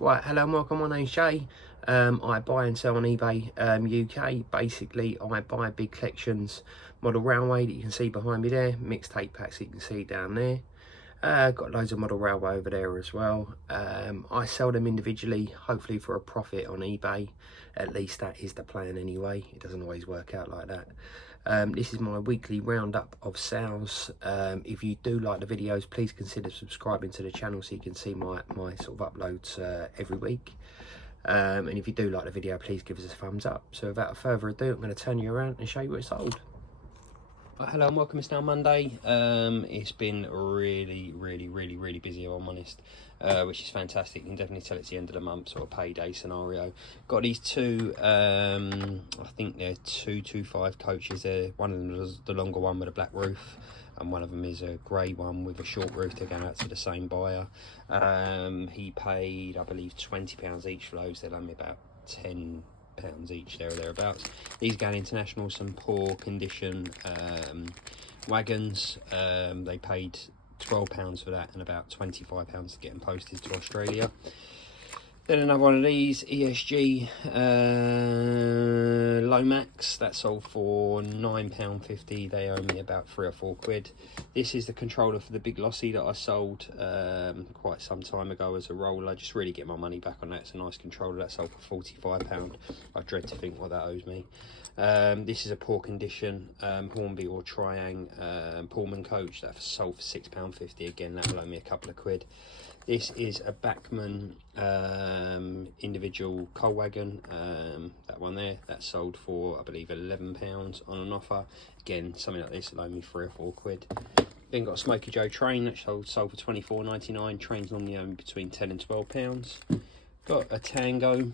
Right, hello and welcome, my name's Jay. I buy and sell on eBay UK. Basically, I buy big collections, model railway that you can see behind me there, mixtape packs that you can see down there. Got loads of model railway over there as well. I sell them individually, hopefully for a profit on eBay. At least that is the plan anyway. It doesn't always work out like that. This is my weekly roundup of sales. If you do like the videos, please consider subscribing to the channel so you can see my sort of uploads every week. And if you do like the video, please give us a thumbs up. So without further ado, I'm going to turn you around and show you what it's sold. Hello and welcome. It's now Monday. It's been really busy, if I'm honest, which is fantastic. You can definitely tell it's the end of the month, sort of payday scenario. Got these two, I think they're 225 coaches there. One of them is the longer one with a black roof, and one of them is a grey one with a short roof. They're going out to the same buyer. He paid, I believe, £20 each for those. They're only about £10 each, there or thereabouts. These going international, some poor condition wagons. They paid £12 for that and about £25 to get them posted to Australia. Then another one of these ESG Lomax that sold for £9.50. They owe me about £3 or £4. This is the controller for the big lossy that I sold quite some time ago as a roller. Just really get my money back on that. It's a nice controller that sold for £45. I dread to think what that owes me. This is a poor condition Hornby or Triang Pullman coach that sold for £6.50. Again, that will owe me a couple of quid. This is a Bachmann individual coal wagon, that one there, that sold for, I believe, £11 on an offer. Again, something like this will owe me £3 or £4. Then got a Smoky Joe train that sold for £24.99. Trains normally owe me between £10 and £12. Got a Tango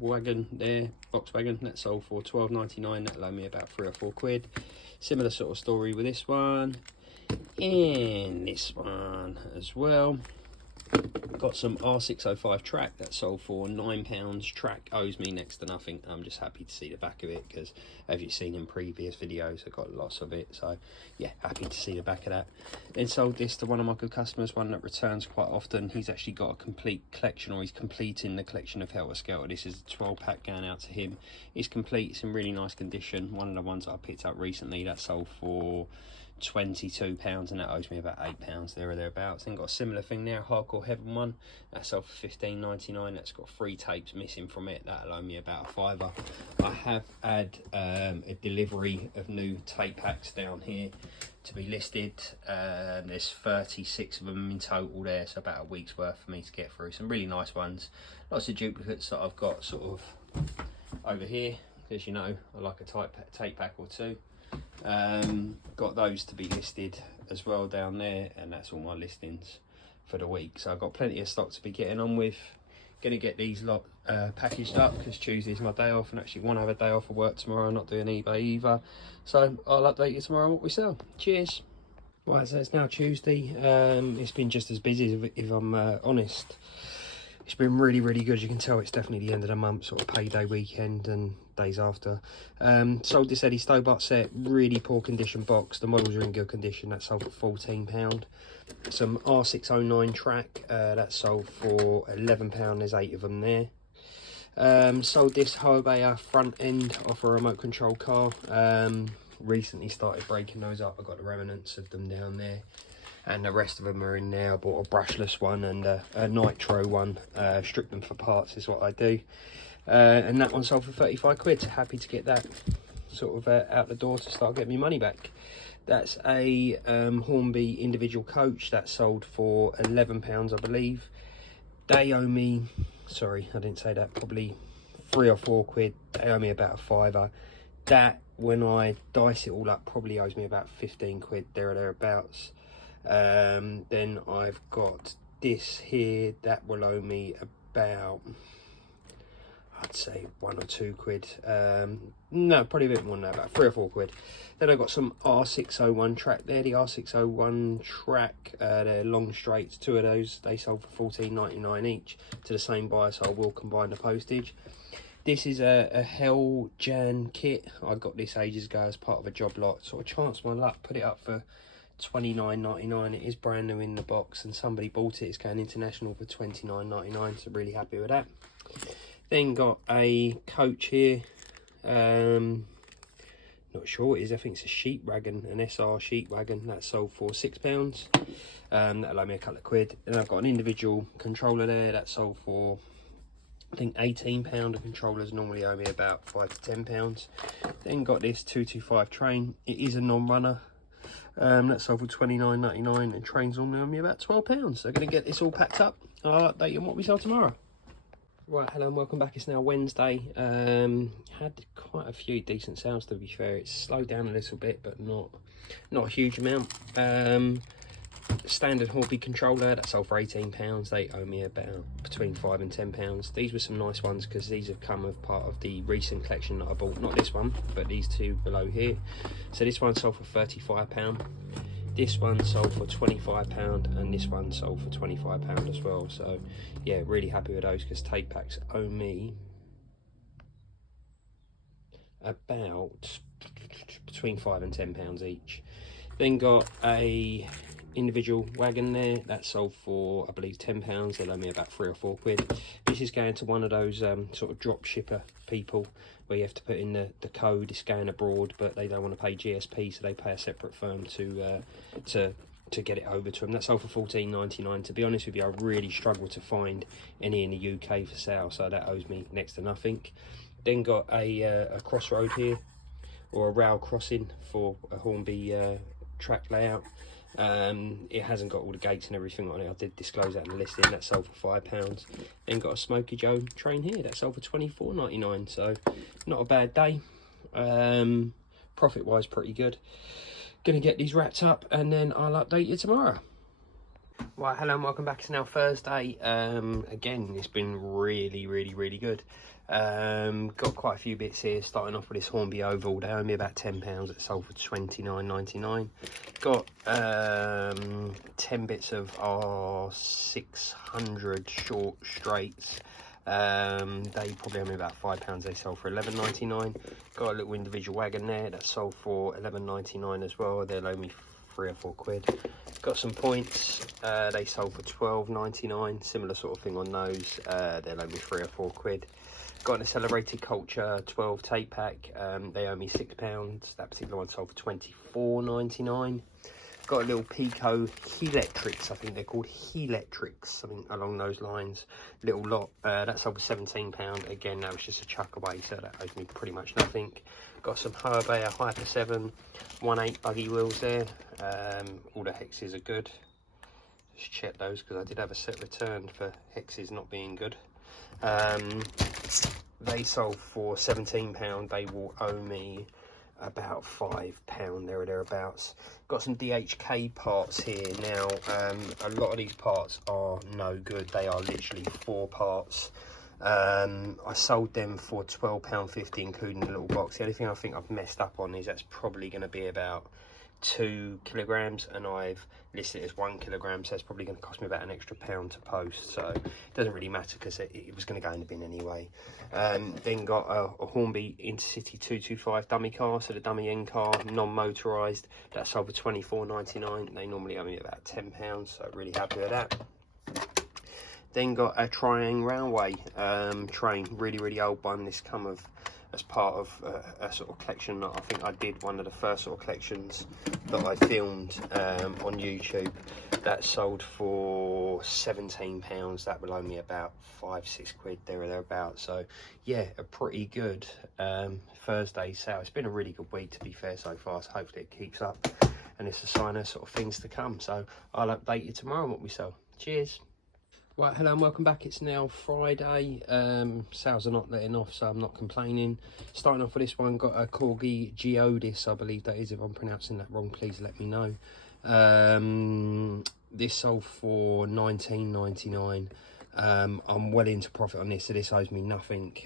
wagon there, box wagon, that sold for £12.99. That'll owe me about £3 or £4. Similar sort of story with this one and this one as well. Got some R605 track that sold for £9. Track owes me next to nothing. I'm just happy to see the back of it because, as you've seen in previous videos, I got lots of it. So yeah, happy to see the back of that. Then sold this to one of my good customers, one that returns quite often. He's actually got a complete collection, or he's completing the collection of Helter Skelter. This is a 12 pack going out to him. It's complete, it's in really nice condition. One of the ones that I picked up recently that sold for £22, and that owes me about £8 there or thereabouts. Then got a similar thing there, Hardcore Heaven one, that sold for £15.99. That's got 3 tapes missing from it. That'll owe me about a £5. I have had a delivery of new tape packs down here to be listed. There's 36 of them in total there, so about a week's worth for me to get through. Some really nice ones, lots of duplicates that I've got sort of over here, because you know I like a tape pack or two. Got those to be listed as well down there, and that's all my listings for the week. So I've got plenty of stock to be getting on with. Gonna get these lot packaged up because Tuesday's my day off, and actually want to have a day off of work tomorrow. I'm not doing eBay either, so I'll update you tomorrow on what we sell. Cheers. Right, so it's now Tuesday. It's been just as busy, if I'm honest. It's been really good. As you can tell, it's definitely the end of the month, sort of payday weekend and days after. Sold this Eddie Stobart set, really poor condition box. The models are in good condition. That sold for £14. Some R609 track, that sold for £11. There's 8 of them there. Sold this Hobayer front end off a remote control car. Recently started breaking those up. I've got the remnants of them down there, and the rest of them are in there. I bought a brushless one and a nitro one. Strip them for parts is what I do. And that one sold for £35. Happy to get that sort of out the door to start getting me money back. That's a Hornby individual coach that sold for £11, I believe. They owe me, sorry, I didn't say that, probably £3 or £4. They owe me about a £5. That, when I dice it all up, probably owes me about £15 there or thereabouts. Then I've got this here that will owe me about, I'd say £1 or £2. No, probably a bit more than that, about £3 or £4. Then I've got some R601 track there. The R601 track, they're long straights. 2 of those, they sold for £14.99 each to the same buyer, so I will combine the postage. This is a Hell Jan kit. I got this ages ago as part of a job lot. Sort of chanced my luck, put it up for £29.99. It is brand new in the box, and somebody bought it. It's going international for £29.99, so really happy with that. Then got a coach here. Not sure what it is. I think it's a sheep wagon, an SR sheep wagon. That sold for £6. That'll owe me a couple of quid. And I've got an individual controller there that sold for, I think, £18. The controllers normally owe me about £5 to £10. Then got this 225 train. It is a non-runner. That sold for £29.99, and trains normally owe me about £12. So I'm going to get this all packed up. I'll update you on what we sell tomorrow. Right, hello and welcome back. It's now Wednesday. Had quite a few decent sales, to be fair. It's slowed down a little bit, but not a huge amount. Standard hornby controller that sold for £18. They owe me about between £5 and £10. These were some nice ones because these have come as part of the recent collection that I bought. Not this one, but these two below here. So this one sold for £35. This one sold for £25, and this one sold for £25 as well. So yeah, really happy with those because take packs owe me about between £5 and £10 each. Then got a individual wagon there that sold for, I believe, £10. They'll owe me about £3 or £4 quid. This is going to one of those sort of drop shipper people where you have to put in the code. It's going abroad, but they don't want to pay GSP, so they pay a separate firm to get it over to them. That sold for £14.99. To be honest with you, I really struggle to find any in the UK for sale, so that owes me next to nothing. Then got a crossroad here, or a rail crossing for a Hornby track layout. It hasn't got all the gates and everything on it. I did disclose that in the listing. That sold for £5. Then got a Smoky Joe train here that sold for £24.99. So not a bad day. Profit wise, pretty good. Gonna get these wrapped up and then I'll update you tomorrow. Right, hello and welcome back. It's now Thursday. Again, it's been really good. Got quite a few bits here, starting off with this Hornby oval. They owe me about £10. It sold for £29.99. Got 10 bits of R600 short straights. They probably owe me about £5. They sold for £11.99. Got a little individual wagon there that sold for £11.99 as well. They'll owe me £3 or £4 quid. Got some points. They sold for £12.99. Similar sort of thing on those. They'll owe me £3 or £4 quid. Got an Accelerated Culture 12 tape pack. They owe me £6. That particular one sold for £24.99. Got a little Pico Helectrics, I think they're called Helectrics, something along those lines. Little lot, that sold for £17. Again, that was just a chuck away, so that owes me pretty much nothing. Got some hornby Hyper 7 1/8 buggy wheels there. All the hexes are good. Just check those because I did have a set returned for hexes not being good. They sold for £17. They will owe me about £5 there or thereabouts. Got some DHK parts here now. A lot of these parts are no good. They are literally 4 parts. I sold them for £12.50 including the little box. The only thing I think I've messed up on is that's probably going to be about 2 kilograms, and I've listed it as 1 kilogram, so it's probably going to cost me about an extra £1 to post, so it doesn't really matter because it was going to go in the bin anyway. Then got a Hornby Intercity 225 dummy car, so the dummy end car, non-motorised. That sold for £24.99. They normally owe me about £10, so really happy with that. Then got a Triangle Railway train, really old one. This come as part of a sort of collection that I think I did, one of the first sort of collections that I filmed on YouTube. That sold for £17. That will owe me about £5-6 quid there or thereabouts. So yeah, a pretty good Thursday sale. It's been a really good week, to be fair, so far, so hopefully it keeps up and it's a sign of sort of things to come. So I'll update you tomorrow on what we sell. Cheers. Right, hello and welcome back. It's now Friday. Sales are not letting off, so I'm not complaining. Starting off with this one, got a Corgi Geodis, I believe that is. If I'm pronouncing that wrong, please let me know. This sold for £19.99. I'm well into profit on this, so this owes me nothing.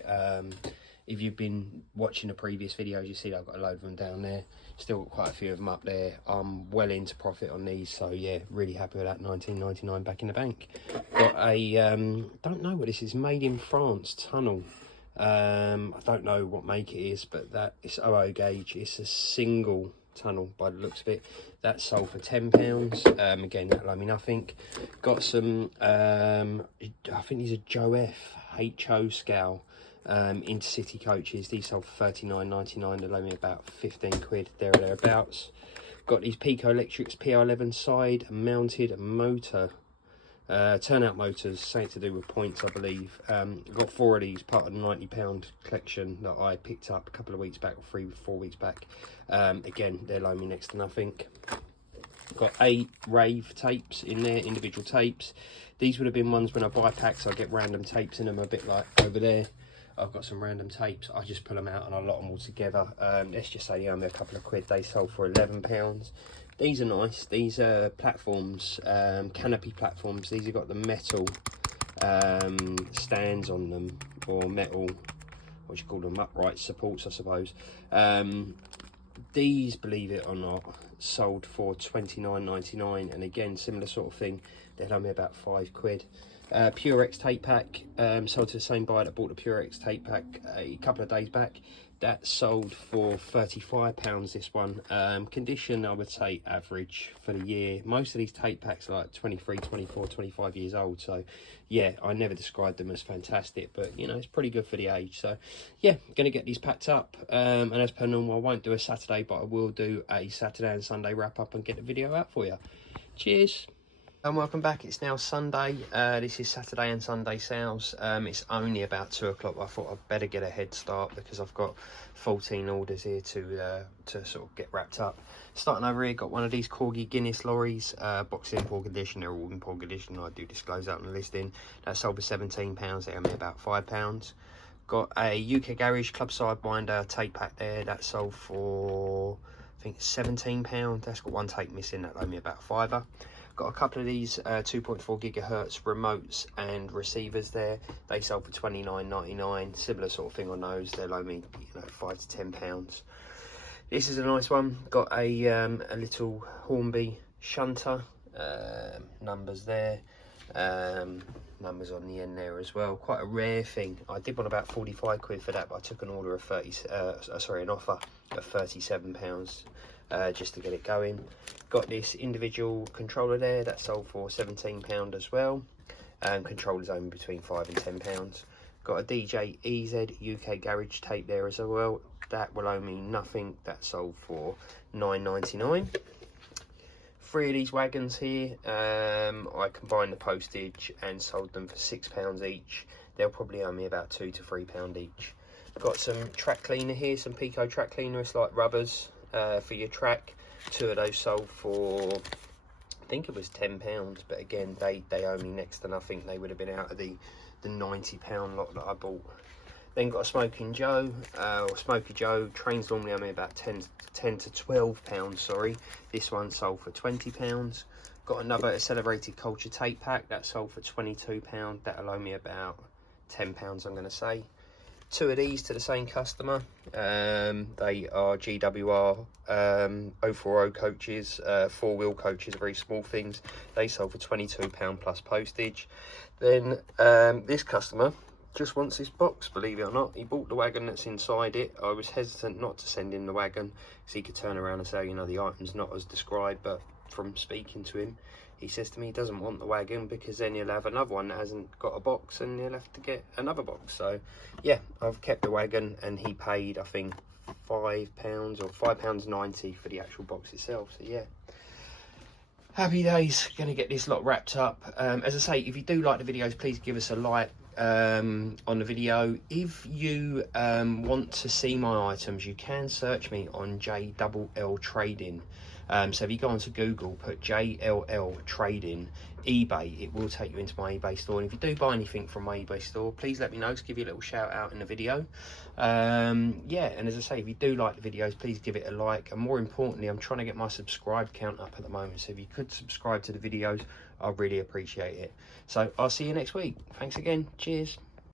If you've been watching the previous videos, you see that I've got a load of them down there. Still got quite a few of them up there. I'm well into profit on these, so yeah, really happy with that. £19.99 back in the bank. Got a don't know what this is, made in France tunnel. I don't know what make it is, but that it's 00 gauge. It's a single tunnel by the looks of it. That sold for £10. Again, that'll owe me nothing. Got some I think these are Joe F HO scale intercity coaches. These sold for £39.99. they'll owe me about 15 quid there or thereabouts. Got these Pico Electrics PR11 side mounted motor, turnout motors, something to do with points, I believe. Got 4 of these, part of the £90 collection that I picked up a couple of weeks back, or 3-4 weeks back. Again, they'll owe me next to nothing. Got 8 rave tapes in there, individual tapes. These would have been ones when I buy packs, I get random tapes in them, a bit like over there. I've got some random tapes, I just pull them out and I lot them all together. Let's just say they owe me a couple of quid. They sold for £11. These are nice. These are platforms, canopy platforms. These have got the metal stands on them, or metal, what you call them, upright supports, I suppose. These, believe it or not, sold for £29.99, and again, similar sort of thing. They'll owe me about 5 quid. Purex tape pack, sold to the same buyer that bought the Purex tape pack a couple of days back. That sold for £35, this one. Condition, I would say, average for the year. Most of these tape packs are like 23, 24, 25 years old. So, yeah, I never described them as fantastic. But, you know, it's pretty good for the age. So, yeah, going to get these packed up. And as per normal, I won't do a Saturday, but I will do a Saturday and Sunday wrap-up and get the video out for you. Cheers. And welcome back. It's now Sunday. This is Saturday and Sunday sales. It's only about 2 o'clock. I thought I'd better get a head start because I've got 14 orders here to sort of get wrapped up. Starting over here, got one of these Corgi Guinness lorries, boxed in poor condition. They're all in poor condition. I do disclose that on the listing. That sold for £17. They owe me about £5. Got a UK Garage club sidewinder tape pack there. That sold for, I think, £17. That's got one tape missing. That owe me about £5. Got a couple of these 2.4 gigahertz remotes and receivers there. They sold for £29.99. Similar sort of thing on those. They'll owe me, you know, £5 to £10. This is a nice one. Got a little Hornby shunter. Numbers there. Numbers on the end there as well. Quite a rare thing. I did want about 45 quid for that, but I took an order of an offer of £37. Just to get it going. Got this individual controller there that sold for £17 as well. Controllers only between £5 and £10. Got a DJ EZ UK Garage tape there as well. That will owe me nothing. That sold for £9.99. 3 of these wagons here. I combined the postage and sold them for £6 each. They'll probably owe me about £2 to £3 each. Got some track cleaner here, some Pico track cleaner. It's like rubbers. For your track. 2 of those sold for, I think it was £10, but again, they owe me next to nothing. They would have been out of the £90 lot that I bought. Then got a Smoking Joe, or Smoky Joe. Trains normally owe me about 10 to £12, sorry. This one sold for £20. Got another Accelerated Culture tape pack that sold for £22. That'll owe me about £10, I'm going to say. 2 of these to the same customer. They are GWR 040 coaches, 4-wheel coaches, very small things. They sold for £22 plus postage. Then this customer just wants this box, believe it or not. He bought the wagon that's inside it. I was hesitant not to send in the wagon because he could turn around and say, you know, the item's not as described, but from speaking to him, he says to me he doesn't want the wagon because then he'll have another one that hasn't got a box and he'll have to get another box. So yeah, I've kept the wagon and he paid, I think, £5 or £5.90 for the actual box itself. So yeah, happy days. Gonna get this lot wrapped up. As I say, if you do like the videos, please give us a like on the video. If you want to see my items, you can search me on JLL Trading. So if you go onto Google, put JLL Trading eBay, it will take you into my eBay store. And if you do buy anything from my eBay store, please let me know, to give you a little shout out in the video. Yeah, and as I say, if you do like the videos, please give it a like. And more importantly, I'm trying to get my subscribe count up at the moment, so if you could subscribe to the videos, I'd really appreciate it. So I'll see you next week. Thanks again. Cheers.